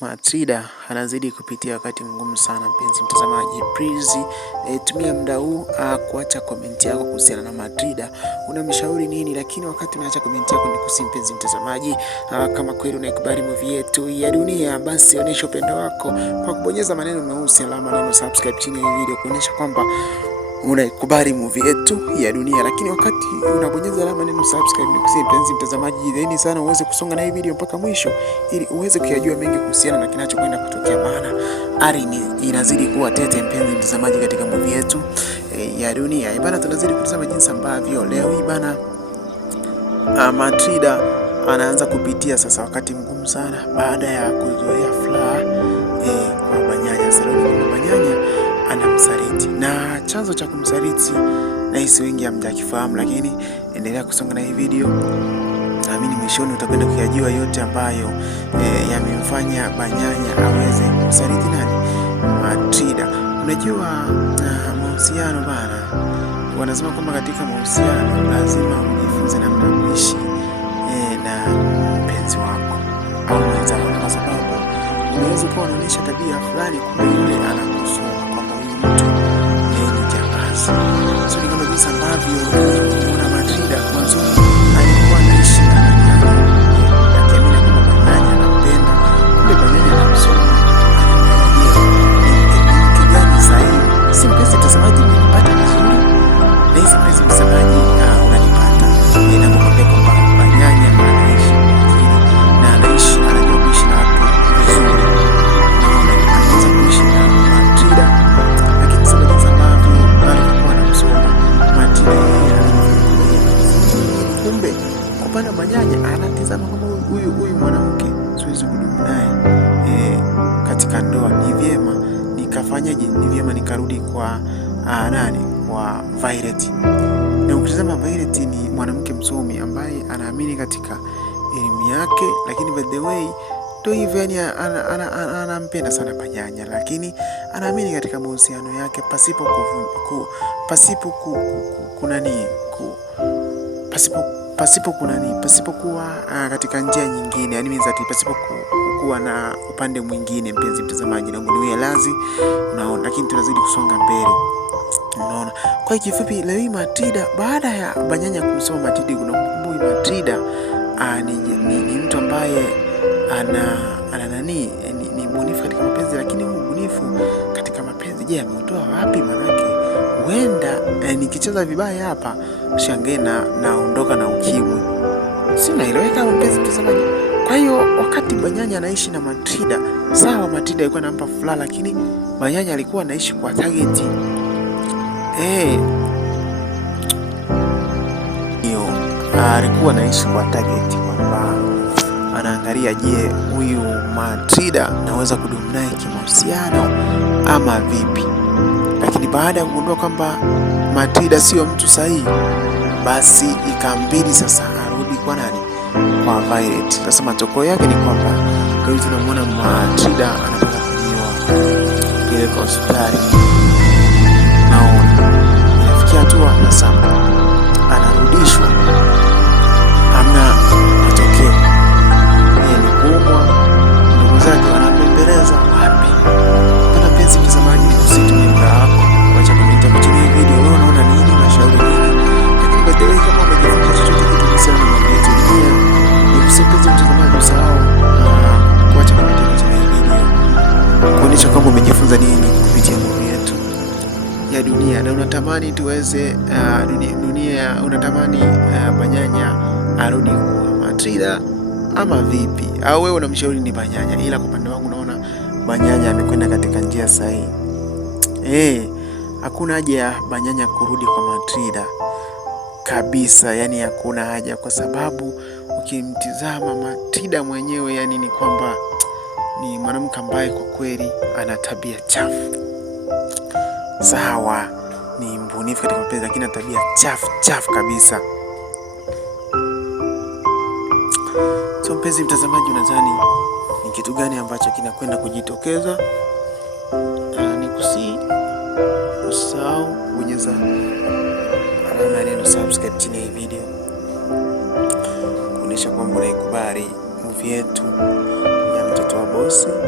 Matilda anazidi kupitia wakati mgumu sana mpenzi mtazamaji. Please tumia muda huu kuacha comment yako kuhusiana na Matilda. Unamshauri nini? Lakini wakati unaacha comment yako nikusi mpenzi mtazamaji, kama kweli unaikubali movie yetu ya Dunia, basi onyesha upendo wako kwa kubonyeza maneno meusi alama neno subscribe chini ya video kuonyesha kwamba unaikubali movie yetu ya Dunia. Lakini wakati unabonyeza alama neno subscribe, nikusi mpenzi mtazamaji, jitahidi sana uweze kusonga na hii video mpaka mwisho ili uweze kujua mengi kuhusiana na kinachokwenda kutokea, maana ari inazidi kuwa tete mpenzi mtazamaji katika movie yetu ya Dunia. Bana, tunazidi kutazama jinsi ambavyo leo hii bana Matilda anaanza kupitia sasa wakati mgumu sana baada ya kuzoea furaha kwa Banyanya. Sababu Banyanya anamsaliti, na chanzo cha kumsaliti nahisi wengi hamjakifahamu, lakini endelea kusonga na hii video. Naamini mwishoni utakwenda kuyajua yote ambayo yamemfanya Banyanya aweze kumsaliti nani? Matilda. Unajua mahusiano bana, wanasema kwamba katika mahusiano lazima ujifunze namna ya kuishi na mpenzi wako au mwenzako, kwa sababu unaweza kuwa unaonyesha tabia fulani, kumbe yule anakusoma kwamba huyu mtu ni jambazi. So ni kama jinsi ambavyo una Matilda mwanzoni alikuwa anaishi na Banyanya akiamini kwamba Banyanya anampenda, kumbe Banyanya anamsoma. Ni gani sahihi? Si mpenzi mtazamaji, unanipata vizuri? Na hizi mpenzi mtazamaji unanipata, ninakwambia kwamba Banyanya anaishi na anaishi, anajua kuishi na watu vizuri. Naona anaanza kuishi na Matilda, lakini sasa jinsi ambavyo alikuwa anamsoma Matilda, kumbe kupanda Banyanya anatizama kama huyu mwanamke siwezi kudumu naye katika ndoa, ni vyema nikafanyaje? Ni vyema nikarudi kwa nani? Kwa Violet. Na ukitazama Violet ni mwanamke msomi ambaye anaamini katika elimu yake, lakini by the way ndio hivyo, yani anampenda sana Banyanya, lakini anaamini katika mahusiano yake pasipo kuwa katika njia nyingine, yani pasipo kuwa na upande mwingine. Mpenzi mtazamaji, na mniwe lazi, unaona, lakini tunazidi kusonga mbele, unaona. Kwa kifupi, leo hii Matilda baada ya Banyanya kumsoma Matilda, kuna Matilda ni mtu ambaye ni mbunifu katika mapenzi, lakini mbunifu katika mapenzi, je, ameutoa wapi? Manake huenda nikicheza vibaya hapa shangae naondoka na ukimwi. Si naeleweka mpenzi mtazamaji? Kwa hiyo wakati Banyanya anaishi na Matilda, sawa, Matilda alikuwa anampa furaha, lakini Banyanya alikuwa anaishi kwa target. Alikuwa anaishi kwa target kwamba anaangalia, je, huyu Matilda naweza kudumu naye kimahusiano ama vipi? Lakini baada ya kugundua kwamba Matilda sio mtu sahihi, basi ikambidi sasa arudi kwa nani? Kwa Violet. Sasa matokeo yake ni kwamba leo tunamwona Matilda anataka kupeleka hospitali, naona inafikia hatua sasa anarudishwa, hamna matokeo, ni kuumwa, ndugu zake wanapembeleza wapi? Kana mpenzi mtazamaji, ni kusitumia muda wako kuacha comment hapo chini ya video. Wewe unaona nini? Unashauri nini? Lakini by the way, kama umejifunza chochote kitu kuhusiana na mambo yetu Dunia, ni kusipenzi mtazamaji, usahau kuacha comment hapo chini ya video kuonyesha kwamba umejifunza nini kupitia mambo yetu ya Dunia, na unatamani tuweze Dunia, unatamani Banyanya arudi kwa Matilda ama vipi? Au wewe unamshauri ni Banyanya? Ila kwa upande wangu naona Banyanya amekwenda katika njia sahihi. Hakuna haja ya Banyanya kurudi kwa Matilda kabisa, yani hakuna haja, kwa sababu ukimtizama Matilda mwenyewe, yani ni kwamba ni mwanamke ambaye kwa kweli ana tabia chafu. Sawa, ni mbunifu katika mapenzi, lakini ana tabia chafu kabisa. So mpenzi mtazamaji, unadhani ni kitu gani ambacho kinakwenda kujitokeza? Usisahau kubonyeza alama ya neno subscribe chini ya video kuonyesha kwamba unaikubali movie yetu ya mtoto wa Jumamosi.